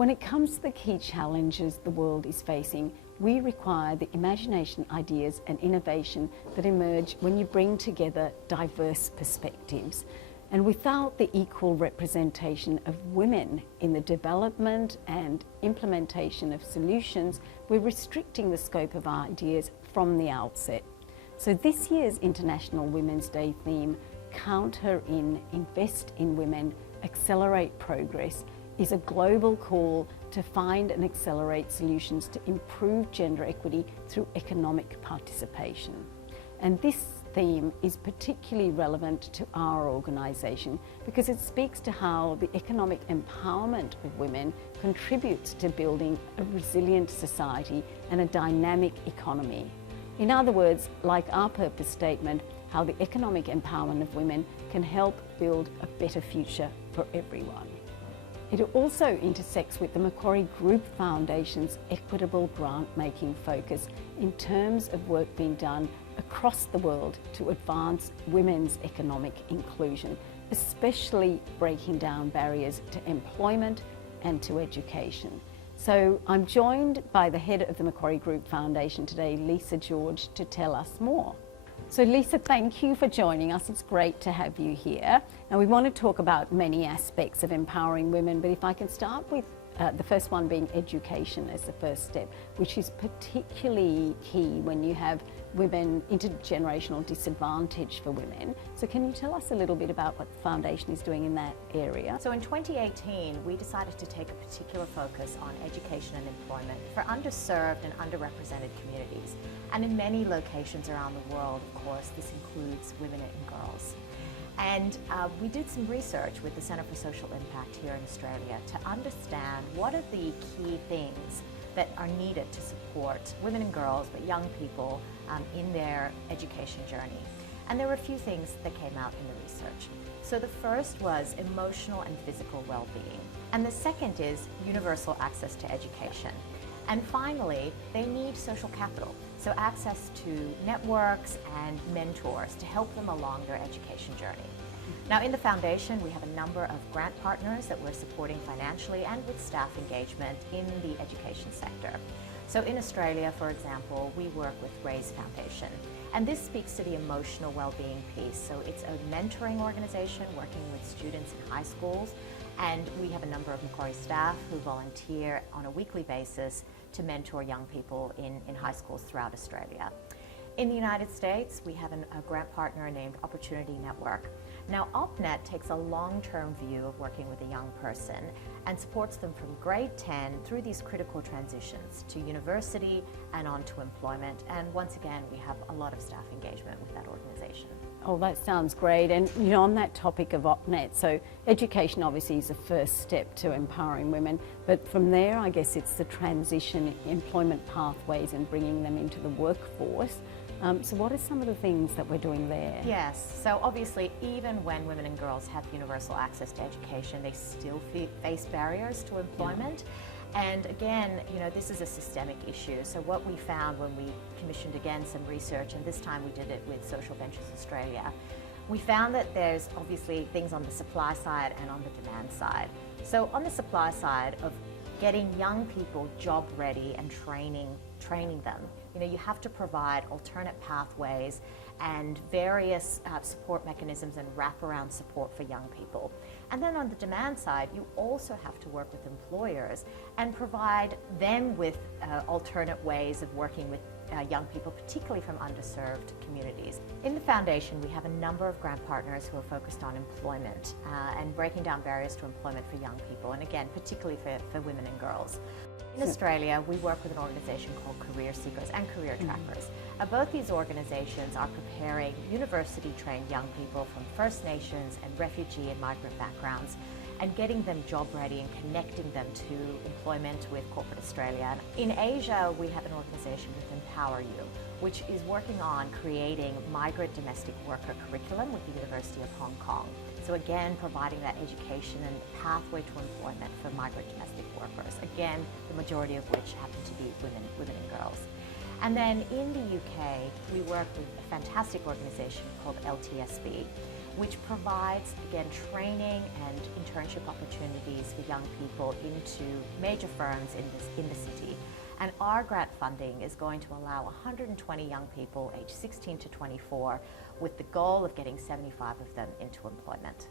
When it comes to the key challenges the world is facing, we require the imagination, ideas and innovation that emerge when you bring together diverse perspectives. And without the equal representation of women in the development and implementation of solutions, we're restricting the scope of our ideas from the outset. So this year's International Women's Day theme, Count Her In, Invest in Women, Accelerate Progress, is a global call to find and accelerate solutions to improve gender equity through economic participation. And this theme is particularly relevant to our organisation because it speaks to how the economic empowerment of women contributes to building a resilient society and a dynamic economy. In other words, like our purpose statement, how the economic empowerment of women can help build a better future for everyone. It also intersects with the Macquarie Group Foundation's equitable grant-making focus in terms of work being done across the world to advance women's economic inclusion, especially breaking down barriers to employment and to education. So I'm joined by the head of the Macquarie Group Foundation today, Lisa George, to tell us more. So Lisa, thank you for joining us. It's great to have you here. Now we want to talk about many aspects of empowering women, but if I can start with the first one being education as the first step, which is particularly key when you have women, intergenerational disadvantage for women. So can you tell us a little bit about what the Foundation is doing in that area? So in 2018, we decided to take a particular focus on education and employment for underserved and underrepresented communities. And in many locations around the world, of course, this includes women and girls. And we did some research with the Centre for Social Impact here in Australia to understand what are the key things that are needed to support women and girls, but young people in their education journey. And there were a few things that came out in the research. So the first was emotional and physical well-being. And the second is universal access to education. And finally, they need social capital, so access to networks and mentors to help them along their education journey. Now in the Foundation, we have a number of grant partners that we're supporting financially and with staff engagement in the education sector. So in Australia, for example, we work with Raise Foundation, and this speaks to the emotional well-being piece. So it's a mentoring organisation working with students in high schools, and we have a number of Macquarie staff who volunteer on a weekly basis to mentor young people in high schools throughout Australia. In the United States, we have a grant partner named Opportunity Network. Now, OpNet takes a long-term view of working with a young person and supports them from grade 10 through these critical transitions to university and on to employment. And once again, we have a lot of staff engagement with that organisation. Oh, that sounds great. And you know, on that topic of OpNet, so education obviously is the first step to empowering women, but from there, I guess it's the transition, employment pathways and bringing them into the workforce. So what are some of the things that we're doing there? Yes, so obviously even when women and girls have universal access to education, they still face barriers to employment. Yeah. And again, you know, this is a systemic issue. So what we found when we commissioned again some research, and this time we did it with Social Ventures Australia, we found that there's obviously things on the supply side and on the demand side. So on the supply side of getting young people job ready and training them, you know, you have to provide alternate pathways and various support mechanisms and wraparound support for young people. And then on the demand side, you also have to work with employers and provide them with alternate ways of working with young people, particularly from underserved communities. In the Foundation, we have a number of grant partners who are focused on employment and breaking down barriers to employment for young people, and again, particularly for women and girls. In Australia, we work with an organisation called Career Seekers and Career Trackers. Both these organisations are preparing university-trained young people from First Nations and refugee and migrant backgrounds and getting them job ready and connecting them to employment with corporate Australia. In Asia, we have an organisation with Empower You, which is working on creating migrant domestic worker curriculum with the University of Hong Kong. So again, providing that education and pathway to employment for migrant domestic workers. Again, the majority of which happen to be women and girls. And then in the UK, we work with a fantastic organisation called LTSB. which provides, again, training and internship opportunities for young people into major firms in the city. And our grant funding is going to allow 120 young people aged 16 to 24 with the goal of getting 75 of them into employment.